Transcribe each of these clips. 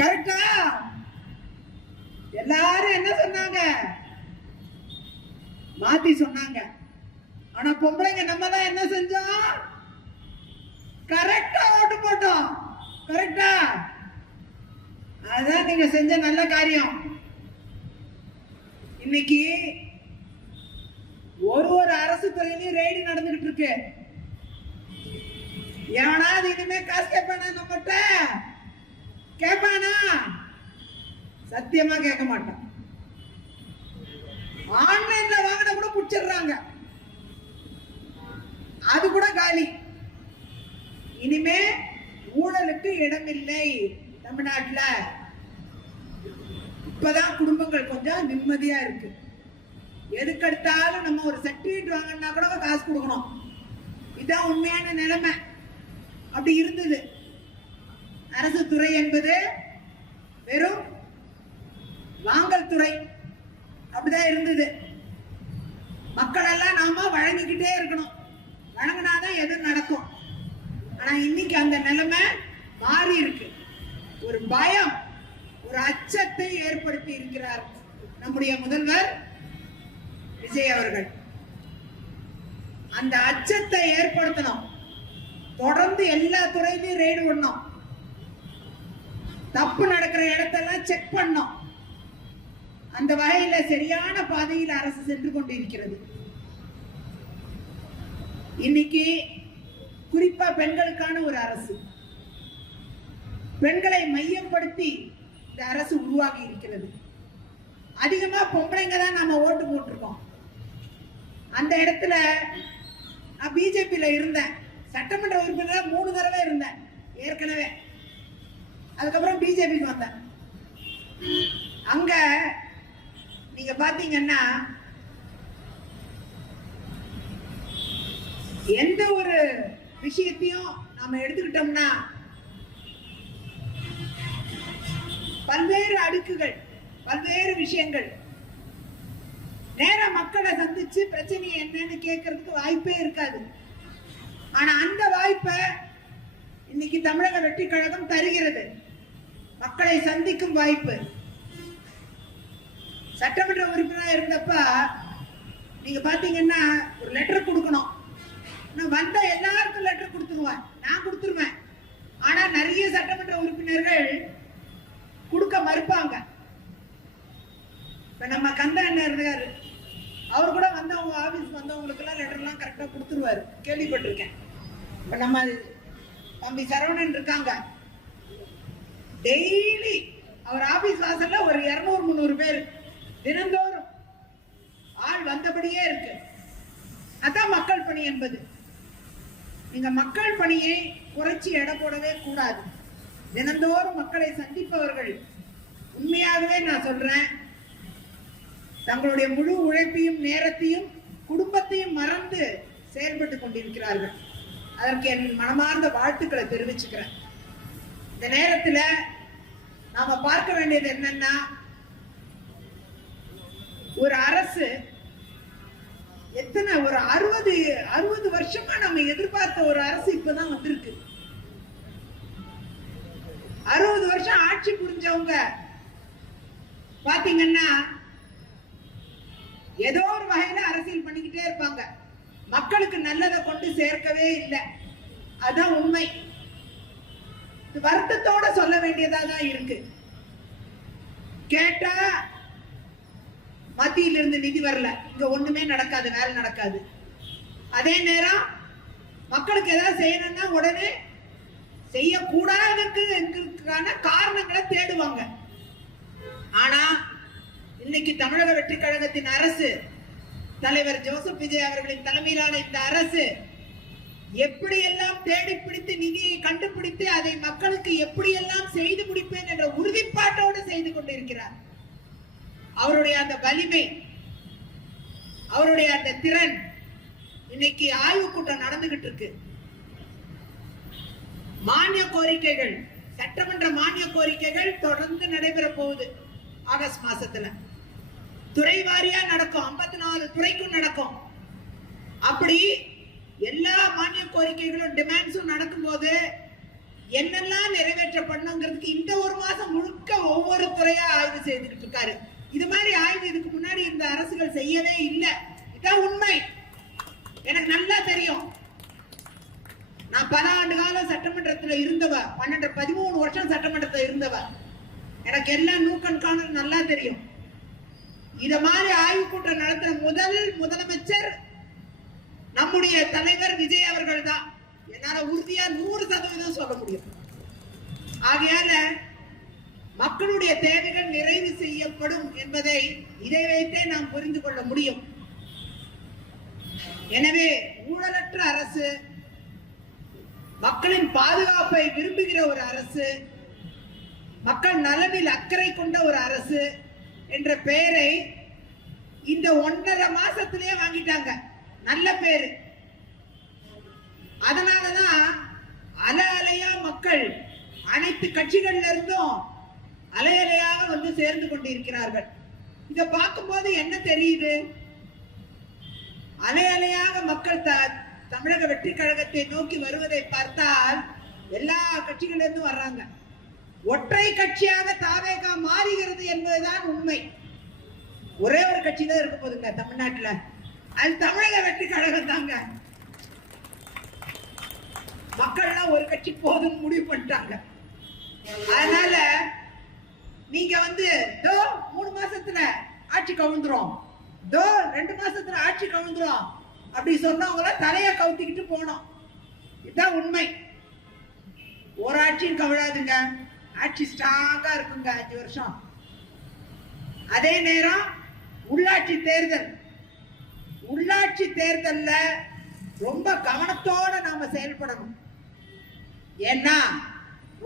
கரெக்டா? எல்லாரும் என்ன சொன்னாங்க? மாத்தி சொன்னாங்க. ஆனா பொம்பளைங்க நம்ம தான் என்ன செஞ்சோம்? கரெக்டா ஓட்டு போட்டோம். கரெக்டா? அதான் நீங்க செஞ்ச நல்ல காரியம். இன்னைக்கு ஒரு அரசு துறையிலையும் ரெய்டு நடந்துகிட்டு இருக்கு. எவனாவது இனிமே காசு கேட்பானா? நம்மகிட்ட கேட்பானா? சத்தியமா கேட்க மாட்டான். ஆன்லைன்ல வாங்கின கூட புடிச்சிடுறாங்க, அது கூட காலி. இனிமே ஊழலுக்கு இடமில்லை தமிழ்நாட்டில். இப்பதான் குடும்பங்கள் கொஞ்சம் நிம்மதியா இருக்கு. எதுக்கெடுத்தாலும் நம்ம ஒரு சர்டிபிகேட் வாங்கினா கூட காசு கொடுக்கணும். இதுதான் உண்மையான நிலைமை. அப்படி இருந்தது. அரசு துறை என்பது வெறும் வாங்கல் துறை, அப்படிதான் இருந்தது. மக்கள் எல்லாம் நாம வழங்கிக்கிட்டே இருக்கணும், வழங்கினாதான் எது நடக்கும். ஆனா இன்னைக்கு அந்த நிலைமை மாறி இருக்கு. ஒரு பயம், ஒரு அச்சத்தை ஏற்படுத்தி இருக்கிறார் நம்முடைய முதல்வர் விஜய் அவர்கள். அந்த அச்சத்தை ஏற்படுத்தணும். தொடர்ந்து எல்லா துறையிலையும் ரெய்டு பண்ணணும். தப்பு நடக்கிற இடத்தெல்லாம் செக் பண்ணணும். அந்த வகையில சரியான பாதையில் அரசு சென்று கொண்டிருக்கிறது. இன்னைக்கு குறிப்பா பெண்களுக்கான ஒரு அரசு, பெண்களை மையப்படுத்தி இந்த அரசு உருவாகி இருக்கிறது. அதிகமா பொம்பளைங்க தான் நாம ஓட்டு போட்டிருக்கோம். அந்த இடத்துல நான் பிஜேபியில இருந்தேன், சட்டமன்ற உறுப்பினர் 3 தடவை இருந்தேன் ஏற்கனவே. அதுக்கப்புறம் பிஜேபிக்கு வந்தேன். அங்க நீங்க பாத்தீங்கன்னா எந்த ஒரு விஷயத்தையும் நாம எடுத்துக்கிட்டோம்னா பல்வேறு அடுக்குகள், பல்வேறு விஷயங்கள். நேர மக்களை சந்திச்சு பிரச்சனை என்னன்னு கேட்கறதுக்கு வாய்ப்பே இருக்காது. ஆனா அந்த வாய்ப்பை இன்னைக்கு தமிழக வெற்றி கழகம் தருகிறது. மக்களை சந்திக்கும் வாய்ப்பு. சட்டமன்ற உறுப்பினர் இருந்தப்ப நீங்க பாத்தீங்கன்னா ஒரு லெட்டர் கொடுக்கணும். நான் வந்த எல்லாருக்கும் லெட்டர் கொடுத்துருவேன், நான் கொடுத்துருவேன். ஆனா நிறைய சட்டமன்ற உறுப்பினர்கள் கொடுக்க மறுப்பாங்க. இப்ப நம்ம கந்த அண்ணன் இருக்காரு, அவர் கூட வந்தவங்க ஆபீஸ் வந்தவங்களுக்கு எல்லாம் லெட்டர் எல்லாம் கரெக்டா கொடுத்துருவாரு, கேள்விப்பட்டிருக்கேன். இப்ப நம்ம தம்பி சரவணன் இருக்காங்க, டெய்லி அவர் ஆபீஸ் வாசல்ல ஒரு 200-300 பேர் தினந்தோறும் ஆள் வந்தபடியே இருக்கு. அதான் மக்கள் பணி என்பது. நீங்க மக்கள் பணியை குறைச்சி எடை போடவே கூடாது. தினந்தோறும் மக்களை சந்திப்பவர்கள் உண்மையாகவே நான் சொல்றேன், தங்களுடைய முழு உழைப்பையும் நேரத்தையும் குடும்பத்தையும் மறந்து செயல்பட்டு கொண்டிருக்கிறார்கள். அதற்கு என் மனமார்ந்த வாழ்த்துக்களை தெரிவிச்சுக்கிறேன். இந்த நேரத்தில் நாம பார்க்க வேண்டியது என்னன்னா, ஒரு அரசு எத்தனை ஒரு 60 வருஷமா நம்ம எதிர்பார்த்த ஒரு அரசு இப்பதான் வந்திருக்கு. 60 வருஷம் ஆட்சி புரிஞ்சவங்க பாத்தீங்கன்னா ஏதோ ஒரு வகையில அரசியல் பண்ணிக்கிட்டே இருப்பாங்க. மக்களுக்கு நல்லதை கொண்டு சேர்க்கவே இல்லை. அதான் உண்மை. வருத்தத்தோட சொல்ல வேண்டியதா தான் இருக்கு. கேட்டா மத்தியிலிருந்து நிதி வரல, இங்க ஒண்ணுமே நடக்காது, வேலை நடக்காது. அதே நேரம் மக்களுக்கு ஏதாவது செய்யணும்னா உடனே செய்யக்கூடாதுக்கான காரணங்களை தேடுவாங்க. ஆனா இன்னைக்கு தமிழக வெற்றி கழகத்தின் அரசு, தலைவர் ஜோசப் விஜய் அவர்களின் தலைமையிலான இந்த அரசு எப்படியெல்லாம் தேடி பிடித்து நிதியை கண்டுபிடித்து அதை மக்களுக்கு எப்படியெல்லாம் செய்து முடிப்பேன் என்ற உறுதிப்பாட்டோடு செய்து கொண்டிருக்கிறார். அவருடைய அந்த வலிமை, அவருடைய அந்த திறன். இன்னைக்கு ஆய்வு கூட்டம் நடந்துகிட்டு இருக்கு. மானிய கோரிக்கைகள், சட்டமன்ற மானிய கோரிக்கைகள் தொடர்ந்து நடைபெற போகுது. ஆகஸ்ட் மாசத்துல துறை வாரியா நடக்கும், 54 துறைக்கும் நடக்கும். அப்படி எல்லா மானிய கோரிக்கைகளும் டிமாண்ட்ஸும் நடக்கும் போது என்னெல்லாம் நிறைவேற்றப்படணுங்கிறதுக்கு இந்த ஒரு மாசம் முழுக்க துறையா ஆய்வு செய்துட்டு இருக்காரு. இது மாதிரி ஆய்வு இதுக்கு முன்னாடி இந்த அரசுகள் செய்யவே இல்லை. இதான் உண்மை. எனக்கு நல்லா தெரியும். நான் பல ஆண்டு காலம் சட்டமன்றத்தில் இருந்தவ, 13 வருஷம் சட்டமன்றத்தில் இருந்தவ. எனக்கு எல்லாம் நூக்கணக்கான நல்லா தெரியும். இத மாதிரி ஆய்வு கூட்டம் நடத்துற முதலமைச்சர் நம்முடைய தலைவர் விஜய் அவர்கள் தான். என்னால உறுதியா 100% சொல்ல முடியும். ஆகையால மக்களுடைய தேவைகள் நிறைவு செய்யப்படும் என்பதை இதை வைத்தே நாம் புரிந்து கொள்ள முடியும். எனவே ஊழலற்ற அரசு, மக்களின் பாதுகாப்பை விரும்புகிற ஒரு அரசு, மக்கள் நலனில் அக்கறை கொண்ட ஒரு அரசு என்ற பெயரை இந்த 1.5 மாசத்திலேயே வாங்கிட்டாங்க. நல்ல பேரு. அதனாலதான் அலையா மக்கள் அனைத்து கட்சிகள்ல இருந்தும் அலையாக வந்து சேர்ந்து கொண்டிருக்கிறார்கள். இத பார்க்கும்போது என்ன தெரியுது? அலையாக மக்கள் தமிழக வெற்றி கழகத்தை நோக்கி வருவதை பார்த்தால் எல்லா கட்சிகளிலிருந்து வர்றாங்க. ஒற்றை கட்சியாக தாவேகா மாறுகிறது என்பதுதான் உண்மை. ஒரே ஒரு கட்சி தான் இருக்க போதுங்க தமிழ்நாட்டுல, அது தமிழக வெற்றி கழகம் தாங்க. மக்கள்லாம் ஒரு கட்சி போதும் முடிவு பண்ணிட்டாங்க. அதனால நீங்க வந்து 3 மாசத்துல ஆட்சி கவுந்துரும், 2 மாசத்துல ஆட்சி கவுந்துரும் அப்படி சொன்னவங்கள தலைய கவுத்திக்கிட்டு போனோம். இதுதான் உண்மை. ஒரு ஆட்சியும் கவிழாதுங்க. ஆட்சி ஸ்ட்ராங்கா இருக்குங்க 5 வருஷம். அதே நேரம் உள்ளாட்சி தேர்தல்ல ரொம்ப கவனத்தோட நாம செயல்படணும். ஏன்னா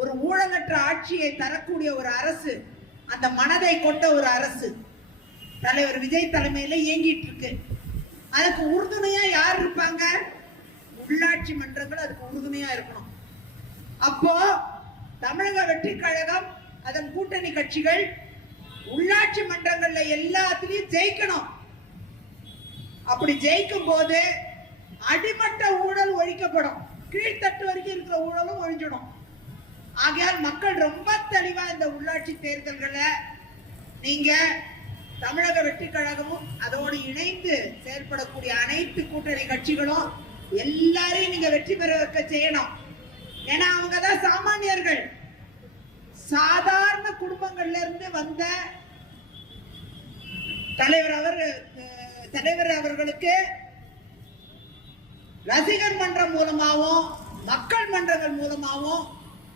ஒரு ஊழலற்ற ஆட்சியை தரக்கூடிய ஒரு அரசு, அந்த மனதை கொண்ட ஒரு அரசு தலைவர் விஜய் தலைமையில இயங்கிட்டு இருக்கு. அதுக்கு உறுதுணையா யார் இருப்பாங்க? உள்ளாட்சி மன்றங்கள் அதுக்கு உறுதுணையா இருக்கணும். அப்போ தமிழக வெற்றி கழகம், அதன் கூட்டணி கட்சிகள் உள்ளாட்சி மன்றங்கள்ல எல்லாத்திலையும் ஜெயிக்கணும். அப்படி ஜெயிக்கும் போது அடிமட்ட ஊழல் ஒழிக்கப்படும், கீழ்த்தட்டு வரைக்கும் இருக்கிற ஊழலும் ஒழிஞ்சிடும். ஆகையால் மக்கள் ரொம்ப தெளிவா இந்த உள்ளாட்சி தேர்தல்களை நீங்க தமிழக வெற்றி கழகமும் அதோடு இணைந்து செயல்படக்கூடிய அனைத்து கூட்டணி கட்சிகளும் எல்லாரையும் நீங்க வெற்றி பெற வைக்க செய்யணும். ஏன்னா அவங்கதான் சாமானியர்கள், சாதாரண குடும்பங்கள்ல இருந்து வந்த தலைவர் அவர்களுக்கு ரசிகர் மன்றம் மூலமாகவும் மக்கள் மன்றங்கள் மூலமாகவும்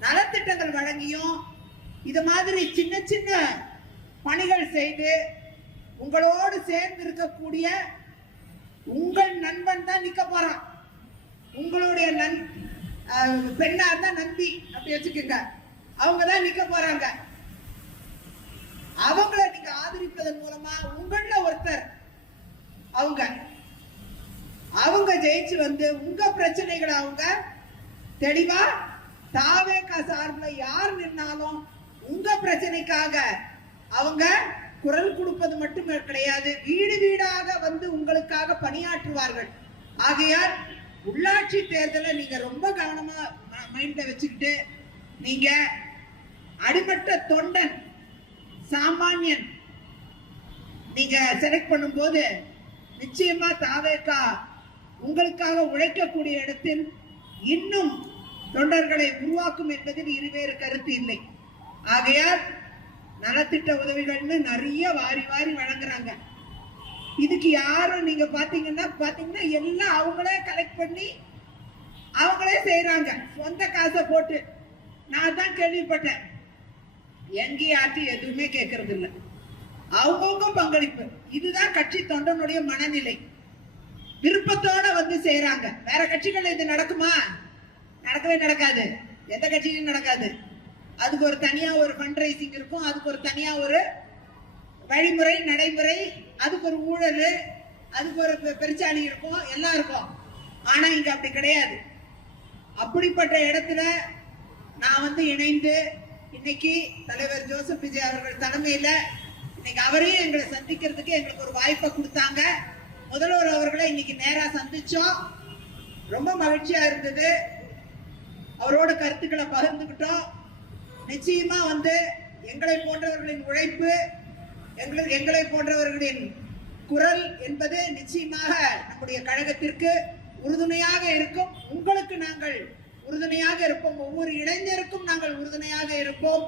நலத்திட்டங்கள் வழங்கியும் இது மாதிரி சின்ன சின்ன பணிகள் செய்து உங்களோடு சேர்ந்து இருக்கக்கூடிய உங்கள் நண்பன் தான் நிக்க போறான். உங்களுடைய பெண்ணா இருந்தா நந்தி அப்படி வச்சுக்கோங்க, அவங்கதான் நிக்க போறாங்க. அவங்களை நீங்க ஆதரிப்பதன் மூலமா உங்கள ஒருத்தர் அவங்க ஜெயிச்சு வந்து உங்க பிரச்சனைகளை அவங்க தெளிவா தாவேகா சார்பில் யார் நின்னாலும் உங்க பிரச்சனைக்காக அவங்க குரல் கொடுப்பது மட்டுமே கிடையாது, வீடு வீடாக வந்து உங்களுக்காக பணியாற்றுவார்கள். ஆகையால் உள்ளாட்சி தேர்தலை நீங்க ரொம்ப கவனமா மைண்ட்ல வச்சுக்கிட்டு நீங்க அடிமட்ட தொண்டன் சாமானியன் நீங்க செலக்ட் பண்ணும்போது நிச்சயமா தாவேகா உங்களுக்காக உழைக்கக்கூடிய இடத்தில் இன்னும் தொண்டர்களை உருவாக்கும் என்பதில் இருவேறு கருத்து இல்லை. ஆகையால் நலத்திட்ட உதவிகள்னு நிறைய வாரி வாரி வழங்குறாங்க. இதுக்கு யாரும் நீங்க பாத்தீங்கன்னா எல்லாம் அவங்களே கலெக்ட் பண்ணி அவங்களே செய்யறாங்க, சொந்த காசை போட்டு. நான் தான் கேள்விப்பட்டேன், எங்கேயாச்சும் எதுவுமே கேட்கறது இல்லை, அவங்கவுங்க பங்களிப்பு. இதுதான் கட்சி தொண்டனுடைய மனநிலை. விருப்பத்தோட வந்து செய்யறாங்க. வேற கட்சிகள் இது நடக்குமா? நடக்கவே நடக்காது. எந்த கட்சியிலும் நடக்காது. அதுக்கு ஒரு தனியா ஒரு ஃபண்ட் ரைசிங் இருக்கும், அதுக்கு ஒரு தனியா ஒரு வழிமுறை நடைமுறை, அதுக்கு ஒரு ஊழல், அதுக்கு ஒரு பெருச்சாளி இருக்கும், எல்லாம் இருக்கும். ஆனா இங்க அப்படி கிடையாது. அப்படிப்பட்ட இடத்துல நான் வந்து இணைந்து இன்னைக்கு தலைவர் ஜோசப் விஜய் அவர்கள் தலைமையில இன்னைக்கு அவரையும் எங்களை சந்திக்கிறதுக்கு எங்களுக்கு ஒரு வாய்ப்பை கொடுத்தாங்க. முதல்வர் அவர்களை இன்னைக்கு நேரா சந்திச்சோம். ரொம்ப மகிழ்ச்சியா இருந்தது. அவரோட கருத்துக்களை பகிர்ந்துகிட்டோம். நிச்சயமா வந்து எங்களை போன்றவர்களின் உழைப்பு, எங்களை போன்றவர்களின் குரல் என்பது நிச்சயமாக நம்முடைய கழகத்திற்கு உறுதுணையாக இருக்கும். உங்களுக்கு நாங்கள் உறுதுணையாக இருப்போம். ஒவ்வொரு இளைஞருக்கும் நாங்கள் உறுதுணையாக இருப்போம்.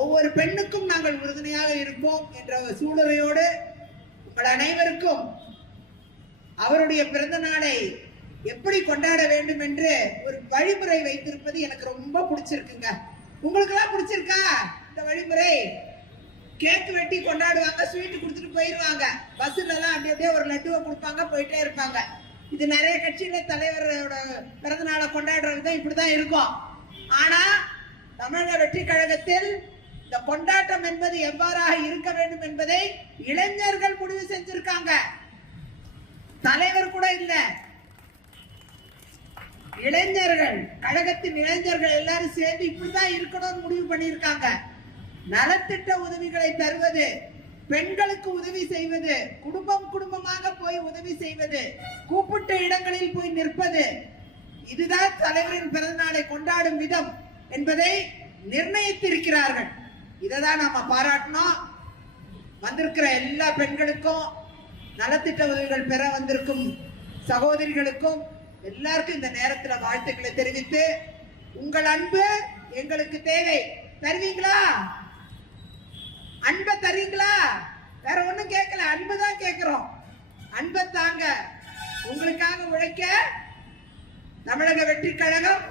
ஒவ்வொரு பெண்ணுக்கும் நாங்கள் உறுதுணையாக இருப்போம் என்ற சூழலையோடு உங்கள் அனைவருக்கும் அவருடைய பிறந்த நாளை எப்படி கொண்டாட வேண்டும் என்று ஒரு வழிமுறை வைத்திருப்பது எனக்கு ரொம்ப பிடிச்சிருக்குங்க. உங்களுக்கு எல்லாம் பிடிச்சிருக்கா இந்த வழிமுறை? கேக் வெட்டி கொண்டாடுவாங்க, ஸ்வீட் கொடுத்துட்டு போயிடுவாங்க. பஸ்ல எல்லாம் அப்படியே ஒரு லட்டுவை கொடுப்பாங்க, போயிட்டே இருப்பாங்க. இது நிறைய கட்சியில தலைவரோட பிறந்த நாளை கொண்டாடுறது இப்படிதான் இருக்கும். ஆனா தமிழக வெற்றி கழகத்தில் இந்த கொண்டாட்டம் என்பது எவ்வாறாக இருக்க வேண்டும் என்பதை இளைஞர்கள் முடிவு செஞ்சிருக்காங்க. தலைவர் கூட இல்ல, இளைஞர்கள், கழகத்தின் இளைஞர்கள் எல்லாரும் சேர்ந்து இப்படிதான் இருக்கணும்னு முடிவு பண்ணியிருக்காங்க. நலத்திட்ட உதவிகளை தருவது, பெண்களுக்கு உதவி செய்வது, குடும்பமாக போய் உதவி செய்வது, கூப்பிட்ட இடங்களில் போய் நிற்பது, இதுதான் தலைவரின் பிறந்த நாளை கொண்டாடும் விதம் என்பதை நிர்ணயித்திருக்கிறார்கள். இதை தான் நாம பாராட்டணும். வந்திருக்கிற எல்லா பெண்களுக்கும், நலத்திட்ட உதவிகள் பெற வந்திருக்கும் சகோதரிகளுக்கும் எல்லாருக்கும் இந்த நேரத்தில் வாழ்த்துக்களை தெரிவித்து, உங்கள் அன்பு எங்களுக்கு தேவை. தருவீங்களா? அன்பை தருவீங்களா? வேற ஒண்ணும் கேட்கல, அன்புதான் கேட்கிறோம். அன்பை தாங்க. உங்களுக்காக உழைக்க தமிழக வெற்றி கழகம்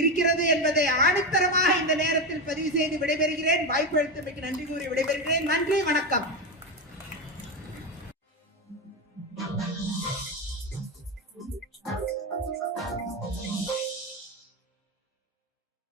இருக்கிறது என்பதை ஆணித்தரமாக இந்த நேரத்தில் பதிவு செய்து விடைபெறுகிறேன். வாய்ப்பு அளித்தமைக்கு நன்றி கூறி விடைபெறுகிறேன். நன்றி, வணக்கம்.